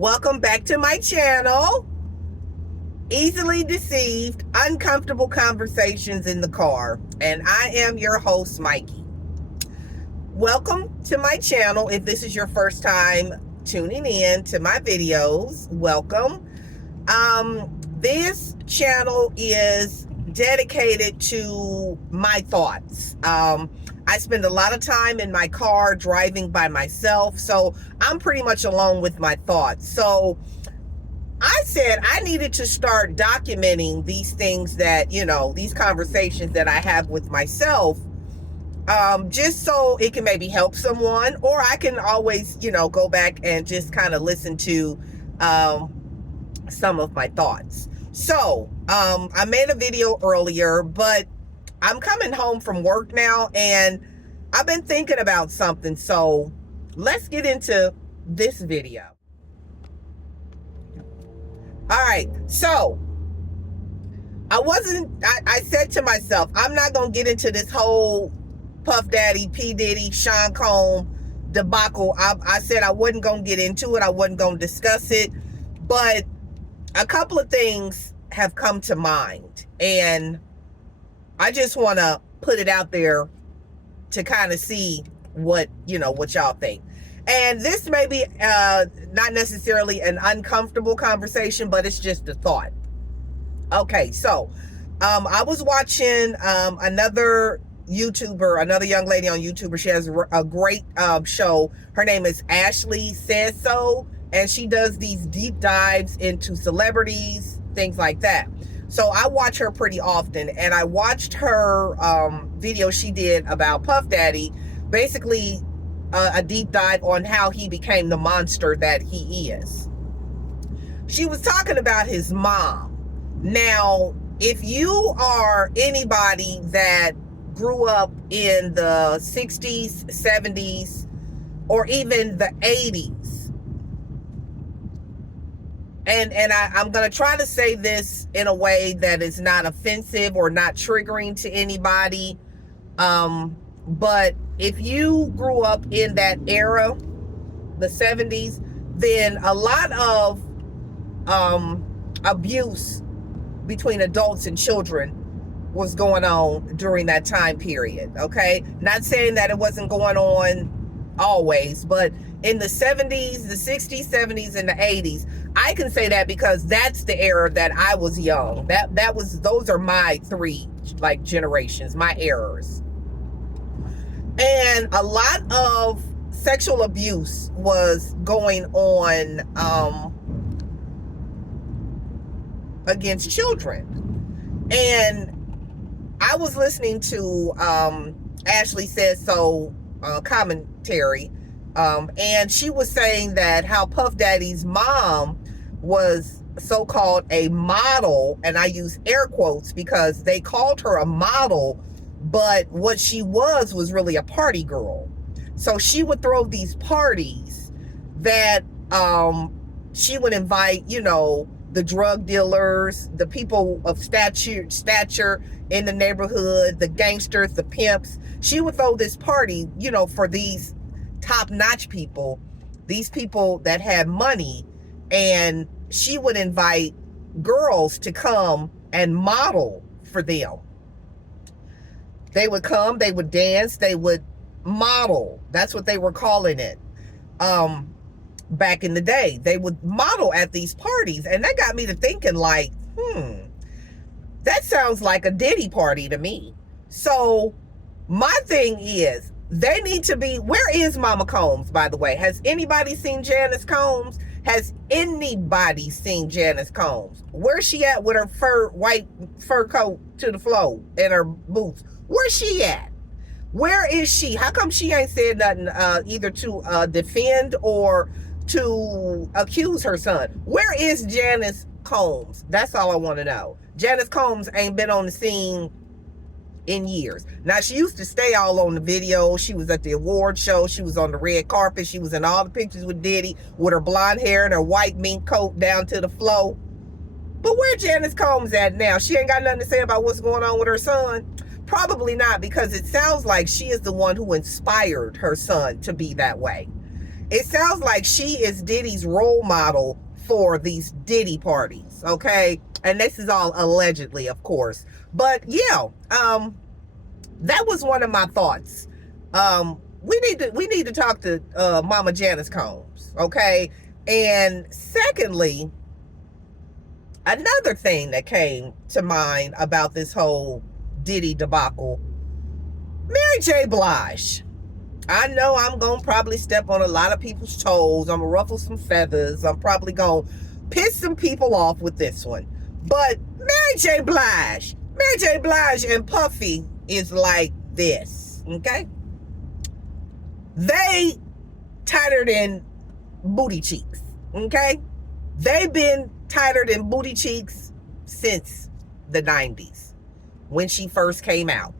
Welcome back to my channel. Easily Deceived, Uncomfortable Conversations in the Car. And I am your host, Mikey. Welcome to my channel. If this is your first time tuning in to my videos, welcome. This channel is dedicated to my thoughts. I spend a lot of time in my car driving by myself, so I'm pretty much alone with my thoughts. So I said I needed to start documenting these things that, these conversations that I have with myself, just so it can maybe help someone, or I can always, go back and just kind of listen to some of my thoughts. So I made a video earlier, but I'm coming home from work now and I've been thinking about something. So let's get into this video. All right. So I said to myself, I'm not going to get into this whole Puff Daddy, P. Diddy, Sean Combs debacle. I said I wasn't going to get into it. I wasn't going to discuss it. But a couple of things have come to mind. And I just want to put it out there to kind of see what y'all think. And this may be not necessarily an uncomfortable conversation, but it's just a thought. Okay, so I was watching another YouTuber, another young lady on YouTube. She has a great show. Her name is Ashley Says So, and she does these deep dives into celebrities, things like that. So I watch her pretty often, and I watched her video she did about Puff Daddy, basically a deep dive on how he became the monster that he is. She was talking about his mom. Now, if you are anybody that grew up in the 60s, 70s, or even the 80s, and I'm going to try to say this in a way that is not offensive or not triggering to anybody. But if you grew up in that era, the 70s, then a lot of abuse between adults and children was going on during that time period. Okay. Not saying that it wasn't going on always, but in the 70s, the 60s, 70s, and the 80s, I can say that because that's the era that I was young. Those are my three generations, my eras. And a lot of sexual abuse was going on against children. And I was listening to Ashley Says So commentary, and she was saying that how Puff Daddy's mom was so-called a model, and I use air quotes because they called her a model, but what she was really a party girl. So she would throw these parties that she would invite, the drug dealers, the people of stature in the neighborhood, the gangsters, the pimps. She would throw this party, for these top-notch people, these people that had money, and she would invite girls to come and model for them. They would come, they would dance, they would model. That's what they were calling it. Back in the day, they would model at these parties, and that got me to thinking that sounds like a Diddy party to me. So my thing is, they need to be, where is Mama Combs, by the way? Has anybody seen Janice Combs? Has anybody seen Janice Combs? Where's she at with her white fur coat to the floor and her boots? Where's she at? Where is she? How come she ain't said nothing either to defend or to accuse her son? Where is Janice Combs? That's all I want to know. Janice Combs ain't been on the scene in years. Now, she used to stay all on the video. She was at the award show. She was on the red carpet. She was in all the pictures with Diddy with her blonde hair and her white mink coat down to the floor. But where Janice Combs at now? She ain't got nothing to say about what's going on with her son? Probably not, because it sounds like she is the one who inspired her son to be that way. it sounds like she is Diddy's role model for these Diddy parties, okay? And this is all allegedly, of course. But yeah, that was one of my thoughts. We need to talk to Mama Janice Combs, okay? And secondly, another thing that came to mind about this whole Diddy debacle, Mary J. Blige. I know I'm going to probably step on a lot of people's toes. I'm going to ruffle some feathers. I'm probably going to piss some people off with this one. But Mary J. Blige and Puffy is like this, okay? They tighter than booty cheeks, okay? They've been tighter than booty cheeks since the 90s when she first came out.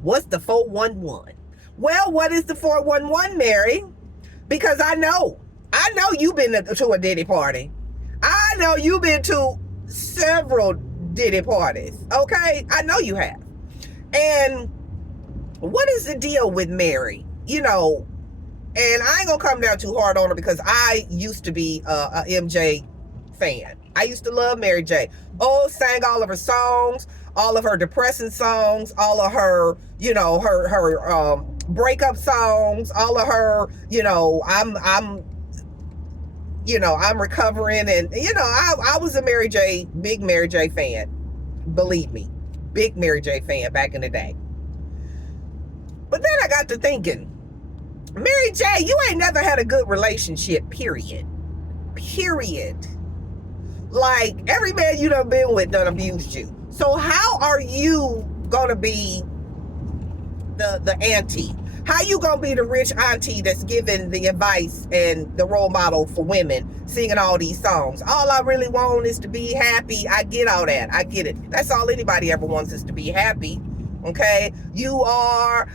What's the 411? Well, what is the 411, Mary? Because I know you've been to a Diddy party. I know you've been to several Diddy parties, okay? I know you have. And what is the deal with Mary? You know, and I ain't gonna come down too hard on her because I used to be a MJ fan. I used to love Mary J. Oh, sang all of her songs, all of her depressing songs, all of her, you know, her breakup songs, all of her, you know, I'm recovering, and you know, I was a big Mary J fan. Believe me, big Mary J fan back in the day. But then I got to thinking, Mary J, you ain't never had a good relationship, period. Like, every man you done been with done abused you. So how are you gonna be the auntie? How you gonna be the rich auntie that's giving the advice and the role model for women, singing all these songs? All I really want is to be happy. I get all that. I get it. That's all anybody ever wants, is to be happy. Okay? You are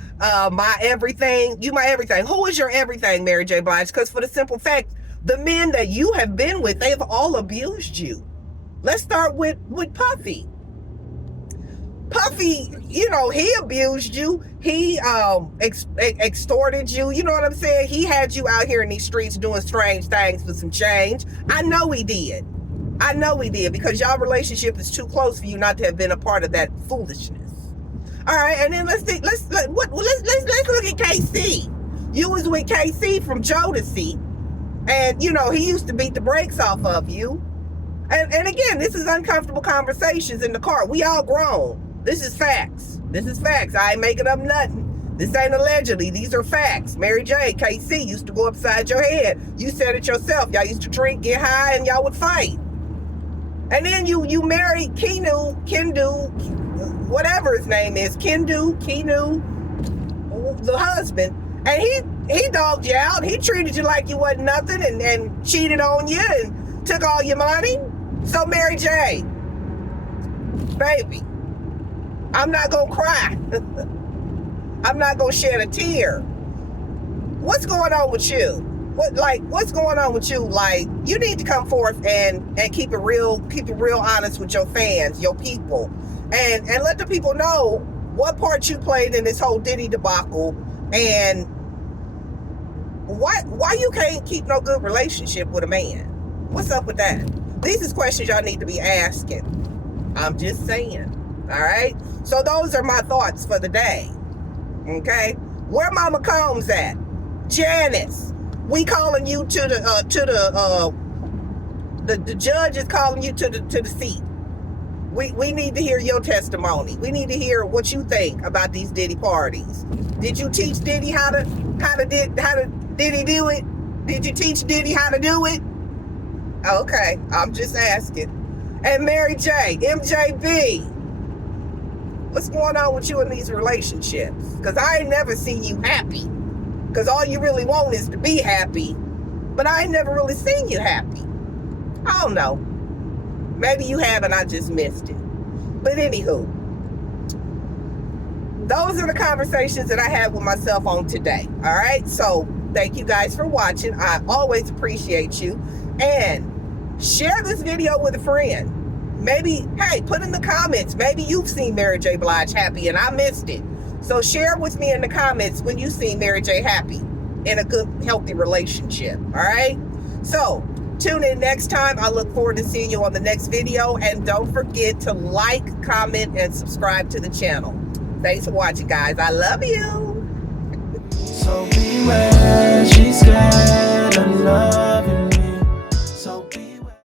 my everything. You my everything. Who is your everything, Mary J. Blige? Because for the simple fact, the men that you have been with, they've all abused you. Let's start with Puffy. Puffy, you know, he abused you. He extorted you. You know what I'm saying? He had you out here in these streets doing strange things for some change. I know he did. Because y'all relationship is too close for you not to have been a part of that foolishness. All right, and then let's look at KC. You was with KC from Jodeci, and you know he used to beat the brakes off of you. And again, this is uncomfortable conversations in the car. We all grown. This is facts. I ain't making up nothing. This ain't allegedly. These are facts. Mary J, KC used to go upside your head. You said it yourself. Y'all used to drink, get high, and y'all would fight. And then you married Kenu, whatever his name is, Kenu, the husband. And he dogged you out. He treated you like you wasn't nothing and cheated on you and took all your money. So Mary J, baby, I'm not gonna cry. I'm not gonna shed a tear. What's going on with you? What's going on with you? Like, you need to come forth and keep it real honest with your fans, your people, and let the people know what part you played in this whole Diddy debacle, and why you can't keep no good relationship with a man. What's up with that? These is questions y'all need to be asking. I'm just saying. All right. So those are my thoughts for the day. Okay. Where Mama Combs at? Janice, we calling you to the judge is calling you to the seat. We need to hear your testimony. We need to hear what you think about these Diddy parties. Did you teach Diddy how to Diddy do it? Did you teach Diddy how to do it? Okay, I'm just asking. And Mary J, MJB, what's going on with you in these relationships? Because I ain't never seen you happy. Because all you really want is to be happy. But I ain't never really seen you happy. I don't know. Maybe you have and I just missed it. But anywho, those are the conversations that I had with myself on today. All right? So thank you guys for watching. I always appreciate you. And share this video with a friend. Maybe, hey, put in the comments. Maybe you've seen Mary J. Blige happy and I missed it. So share with me in the comments when you see Mary J. happy. in a good, healthy relationship. All right? So, tune in next time. I look forward to seeing you on the next video. And don't forget to like, comment, and subscribe to the channel. Thanks for watching, guys. I love you. So beware, she's scared of love.